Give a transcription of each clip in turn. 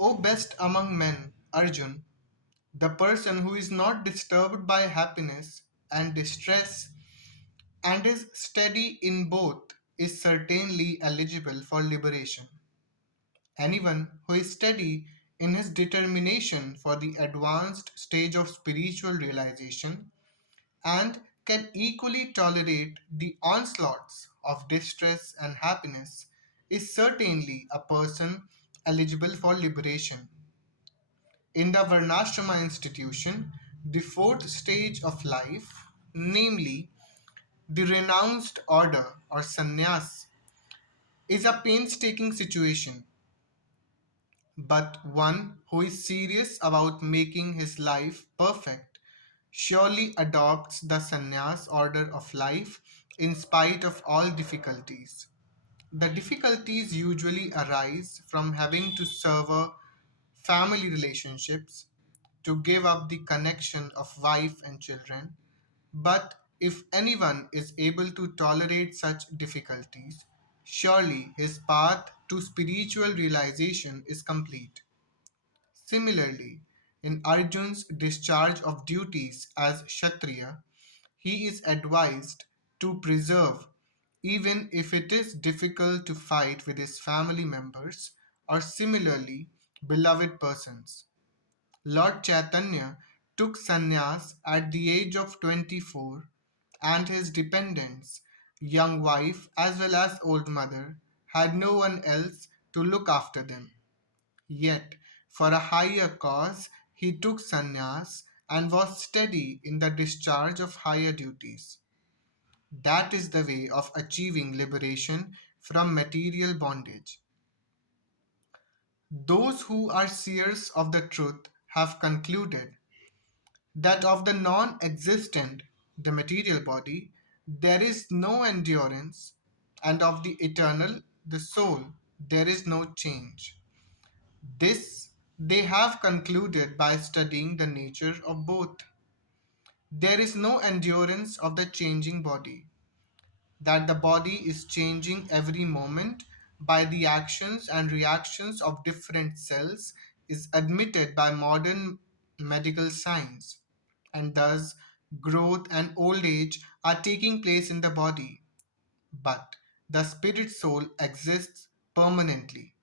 O best among men, Arjun, the person who is not disturbed by happiness and distress and is steady in both is certainly eligible for liberation. Anyone who is steady in his determination for the advanced stage of spiritual realization and can equally tolerate the onslaughts of distress and happiness is certainly a person eligible for liberation. In the Varnashrama institution, the fourth stage of life, namely the renounced order or sannyas, is a painstaking situation, but one who is serious about making his life perfect surely adopts the sannyas order of life in spite of all difficulties. The difficulties usually arise from having to sever family relationships, to give up the connection of wife and children. But if anyone is able to tolerate such difficulties, surely his path to spiritual realization is complete. Similarly, in Arjun's discharge of duties as Kshatriya, he is advised to preserve, even if it is difficult to fight with his family members or similarly beloved persons. Lord Chaitanya took sannyas at the age of 24, and his dependents, young wife as well as old mother, had no one else to look after them. Yet, for a higher cause, he took sannyas and was steady in the discharge of higher duties. That is the way of achieving liberation from material bondage. Those who are seers of the truth have concluded that of the non existent, the material body, there is no endurance, and of the eternal, the soul, there is no change. This they have concluded by studying the nature of both. There is no endurance of the changing body, that the body is changing every moment by the actions and reactions of different cells is admitted by modern medical science, and thus growth and old age are taking place in the body, but the spirit soul exists permanently,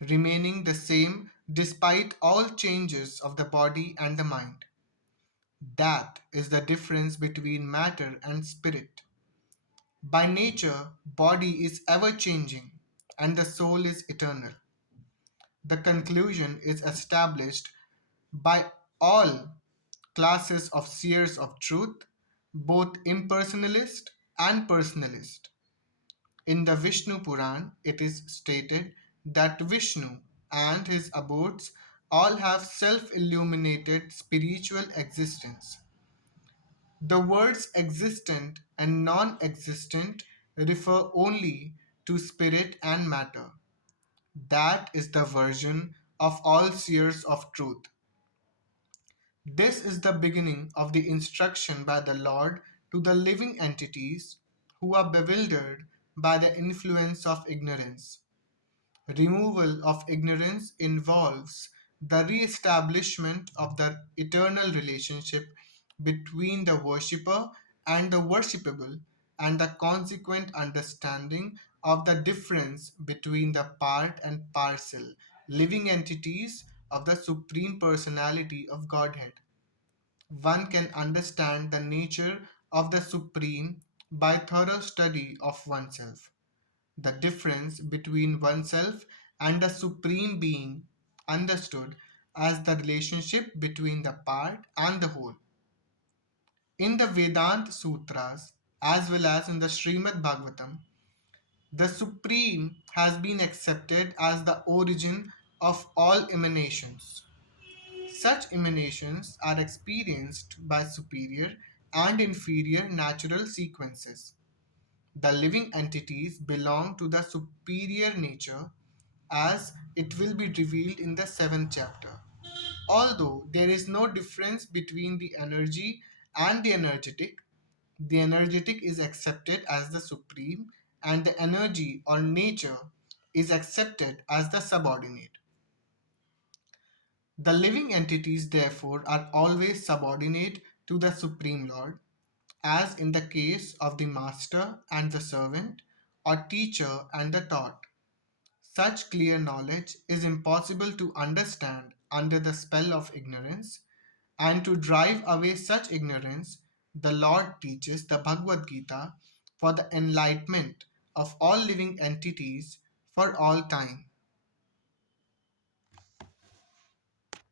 remaining the same despite all changes of the body and the mind. That is the difference between matter and spirit. By nature, body is ever changing and the soul is eternal. The conclusion is established by all classes of seers of truth, both impersonalist and personalist. In the Vishnu Puran, it is stated that Vishnu and his abodes all have self illuminated spiritual existence. The words existent and non existent refer only to spirit and matter. That is the version of all seers of truth. This is the beginning of the instruction by the Lord to the living entities who are bewildered by the influence of ignorance. Removal of ignorance involves the re establishment of the eternal relationship between the worshipper and the worshipable, and the consequent understanding of the difference between the part and parcel living entities of the Supreme Personality of Godhead. One can understand the nature of the Supreme by thorough study of oneself. The difference between oneself and the Supreme Being understood as the relationship between the part and the whole. In the Vedanta Sutras, as well as in the Srimad Bhagavatam, the Supreme has been accepted as the origin of all emanations. Such emanations are experienced by superior and inferior natural sequences. The living entities belong to the superior nature as it will be revealed in the seventh chapter. Although there is no difference between the energy and the energetic is accepted as the supreme and the energy or nature is accepted as the subordinate. The living entities, therefore, are always subordinate to the Supreme Lord, as in the case of the master and the servant, or teacher and the taught. Such clear knowledge is impossible to understand under the spell of ignorance, and to drive away such ignorance, the Lord teaches the Bhagavad Gita for the enlightenment of all living entities for all time.